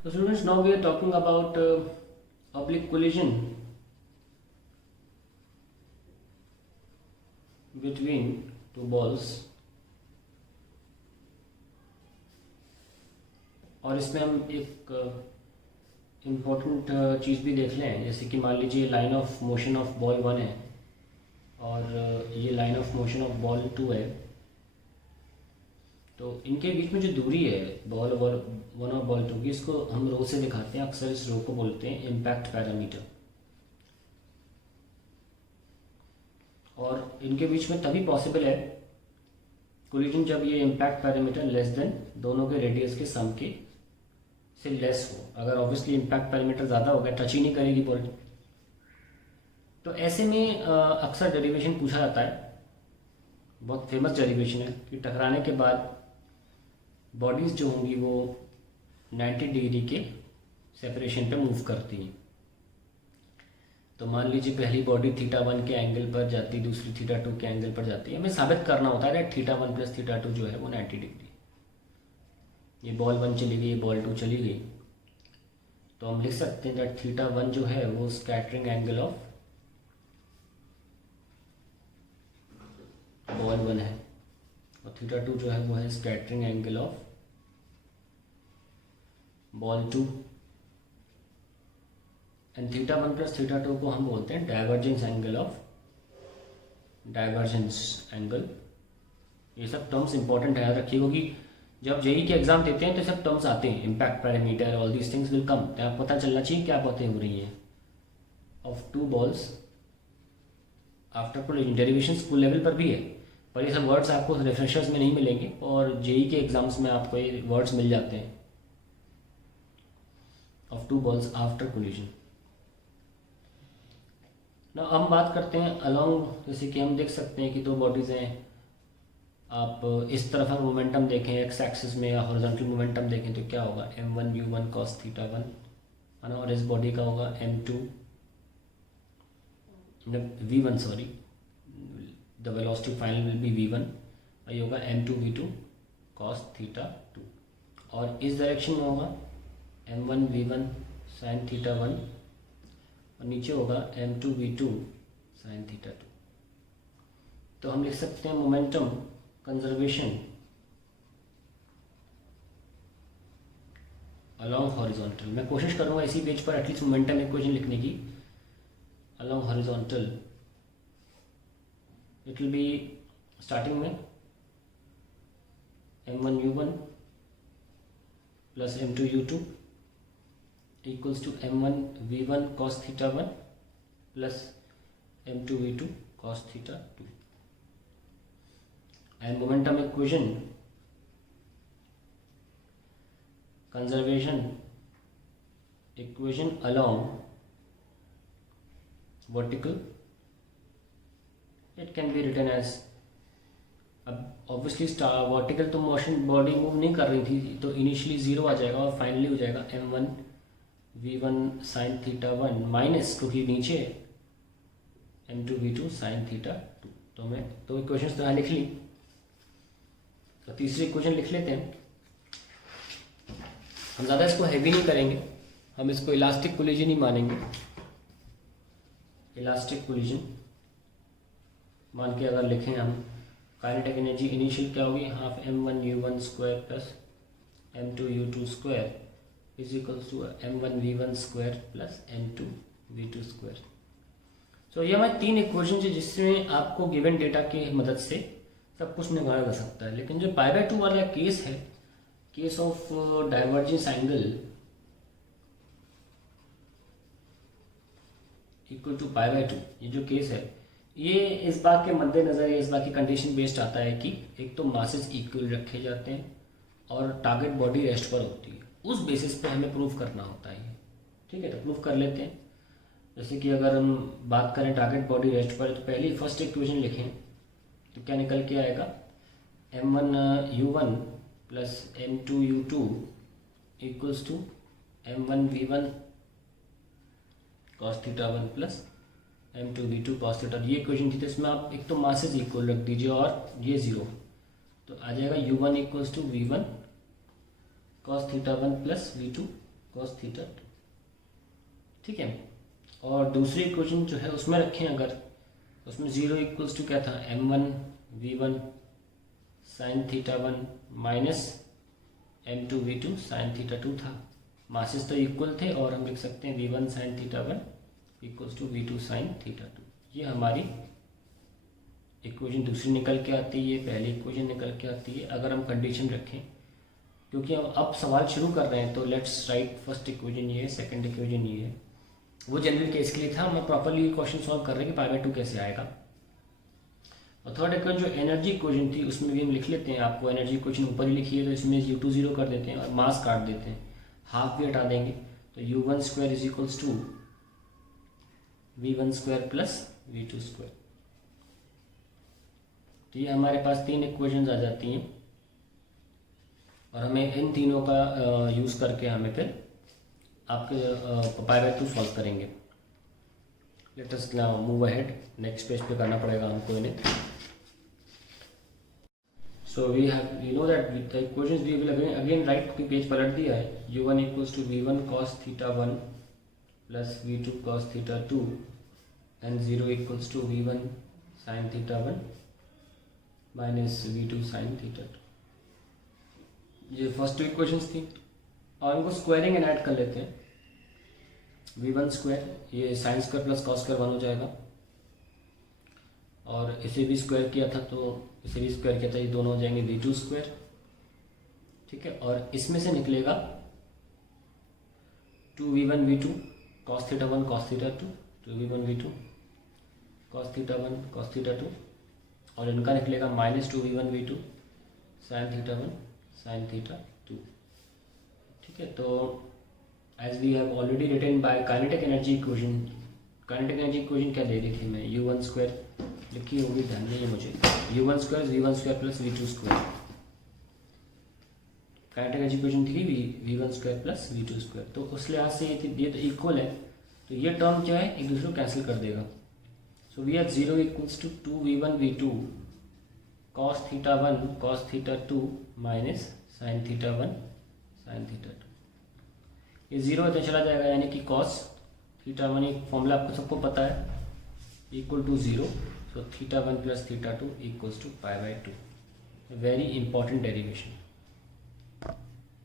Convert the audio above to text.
So students, now we are talking about oblique collision between two balls, और इसमें हम एक इम्पोर्टेंट चीज़ भी देख लें, जैसे कि मान लीजिए line of motion of ball 1 है और ये line of motion of ball 2 है। तो इनके बीच में जो दूरी है बॉल और 1 और बॉल 2 की, इसको हम रो से दिखाते हैं। अक्सर इस रो को बोलते हैं इम्पैक्ट पैरामीटर। और इनके बीच में तभी पॉसिबल है कोलिजन जब ये इम्पैक्ट पैरामीटर लेस देन दोनों के रेडियस के सम के से लेस हो। अगर ऑब्वियसली इम्पैक्ट पैरामीटर ज़्यादा हो गया, टच ही नहीं करेगी बॉल, तो ऐसे में अक्सर डेरिवेशन पूछा जाता है। बहुत फेमस डेरिवेशन है कि टकराने के बाद बॉडीज़ जो होंगी वो 90 डिग्री के सेपरेशन पे मूव करती हैं। तो मान लीजिए पहली बॉडी θ1 के एंगल पर जाती, दूसरी θ2 के एंगल पर जाती है। हमें साबित करना होता है θ1 प्लस θ2 जो है वो 90 डिग्री। ये बॉल 1 चली गई, ये बॉल 2 चली गई, तो हम लिख सकते हैं दैट θ1 जो है वो स्कैटरिंग एंगल ऑफ बॉल 1 है और θ2 जो है वो है scattering angle of ball 2। And θ1 plus θ2 को हम बोलते हैं divergence angle of divergence angle. ये सब टर्म्स इंपॉर्टेंट है, याद रखिएगा कि जब जेई के एग्जाम देते हैं तो सब टर्म्स आते हैं, impact parameter, all these things will come. तो आपको पता चलना चाहिए क्या बातें हो रही हैं। Of two balls after collision, derivation school level पर भी है, पर ये सब वर्ड्स आपको रिफ्रेशर्स में नहीं मिलेंगे और जेई के एग्जाम्स में आपको ये वर्ड्स मिल जाते हैं। Of two balls after collision. ना हम बात करते हैं अलोंग, जैसे कि हम देख सकते हैं कि दो बॉडीज़ हैं। आप इस तरफ अगर मोमेंटम देखें एक्स एक्सिस में या हॉरिजॉन्टल मोमेंटम देखें तो क्या होगा m1 u1 cos θ1 है ना, और इस बॉडी का होगा m2 v1 sorry, the velocity final will be v1, और ये होगा m2 v2 cos θ2। और इस डायरेक्शन में होगा m1 v1 sin θ1 और नीचे होगा m2 v2 sin θ2। तो हम लिख सकते हैं मोमेंटम कंजर्वेशन अलोंग हॉरिजॉन्टल। मैं कोशिश करूंगा इसी पेज पर एटलीस्ट मोमेंटम इक्वेशन लिखने की। Along horizontal it will be starting में m1 u1 plus m2 u2 equals to m1 v1 cos θ1 plus m2 v2 cos θ2। and momentum equation conservation equation along vertical, it can be written as, अब obviously vertical तो motion body move नहीं कर रही थी तो initially zero आ जाएगा और finally हो जाएगा m1 v1 sin θ1 माइनस, क्योंकि नीचे m2 v2 sin θ2। तो मैं दो इक्वेशंस तो यहाँ लिख ली, तो तीसरी इक्वेशन लिख लेते हैं। हम ज़्यादा इसको हैवी नहीं करेंगे, हम इसको इलास्टिक कोलिजन ही मानेंगे। इलास्टिक कोलिजन मान के अगर लिखें हम, काइनेटिक एनर्जी इनिशियल क्या होगी, half m1 u1 square plus m2 u2 square is equals to m1 v1 square plus m2 v2 square. So ये हमारी तीन इक्वेशन है जिसमें आपको गिवन डेटा की मदद से सब कुछ निकाला जा सकता है। लेकिन जो π/2 वाला केस है, case of divergence angle equal to π/2, ये जो केस है ये इस बात के मद्देनजर, इस बात की कंडीशन बेस्ड आता है कि एक तो मासेस इक्वल रखे जाते हैं और टारगेट बॉडी रेस्ट पर होती है। उस बेसिस पे हमें प्रूव करना होता है। ठीक है, तो प्रूव कर लेते हैं। जैसे कि अगर हम बात करें टारगेट बॉडी रेस्ट पर, तो पहली फर्स्ट इक्वेशन लिखें तो क्या निकल के आएगा, m1 u1 plus m2 u2 equals to m1 v1 cos θ1 plus m2 v2 cos θ। ये इक्वेशन थी, तो इसमें आप एक तो मासेस इक्वल रख दीजिए और ये जीरो, तो आ जाएगा u1 equals to v1 cos θ1 plus v2 cos theta 2, ठीक है। और दूसरी इक्वेशन जो है उसमें रखें अगर, उसमें 0 इक्वल्स टू क्या था, m1v1 sign theta 1 minus m2v2 sign theta 2 था। मासेस तो इक्वल थे और हम लिख सकते हैं v1 sine theta 1 equals to v2 sine theta 2। ये हमारी इक्वेशन दूसरी निकल के आती है, पहली इक्वेशन निकल के आती है अगर हम कंडीशन रखें। क्योंकि हम अब सवाल शुरू कर रहे हैं तो लेट्स राइट फर्स्ट इक्वेशन ये है, सेकंड इक्वेशन ये है। वो जनरल केस के लिए था, हम प्रॉपरली क्वेश्चन सॉल्व कर रहे हैं कि पाई बाय 2 कैसे आएगा। और थर्ड इक्वेशन जो एनर्जी इक्वेशन थी उसमें भी हम लिख लेते हैं, आपको एनर्जी इक्वेशन ऊपर ही लिखी है तो इसमें u2 0 कर देते हैं और मास काट देते हैं, हाफ भी हटा देंगे तो u1 square is equals to v1 square plus v2 square. तो ये हमारे पास 3 इक्वेशंस आ जाती हैं और हमें इन तीनों का यूज़ करके हमें फिर आपके पाई बाय 2 सॉल्व करेंगे। Let us now move ahead, next page पे करना पड़ेगा हमको इन्हें। So we have you know that the equations we will again write, page पलट दिया है। u1 equals to v1 cos theta 1 plus v2 cos theta 2 and 0 equals to v1 sin theta 1 minus v2 sin theta 2। ये first 2 equations थी और इनको squaring and add कर लेते हैं। v1 स्क्वायर, ये sine square plus cos square 1 हो जाएगा और इसे भी स्क्वायर किया था तो इसे भी स्क्वायर किया था, ये दोनों हो जाएंगे v2 स्क्वायर, ठीक है। और इसमें से निकलेगा 2v1 v2 cos theta 1 cos theta 2, 2v1 v2 cos theta 1 cos theta 2 और इनका निकलेगा minus 2v1 v2 sin theta 1 sin theta 2, ठीक है। तो as we have already written by kinetic energy equation, kinetic energy equation क्या दे रही थी मैं, u1 स्क्वायर लिखी होगी, ध्यान नहीं है मुझे, u1 square v1 square plus v2 square. Kinetic energy equation थी v1 square plus v2 square, तो उस लिहाज से ये तो इक्वल है तो ये टर्म क्या है एक दूसरे को कैंसिल कर देगा। So we have 0 equals to 2v1 v2 cos theta 1 cos theta 2 minus sin theta 1 sin theta 2। ये 0 होते चला जाएगा यानी कि cos थीटा 1 एक फॉर्मूला आपको सबको पता है, equal to 0, so theta 1 plus theta 2 equals to pi by 2। Very important derivation.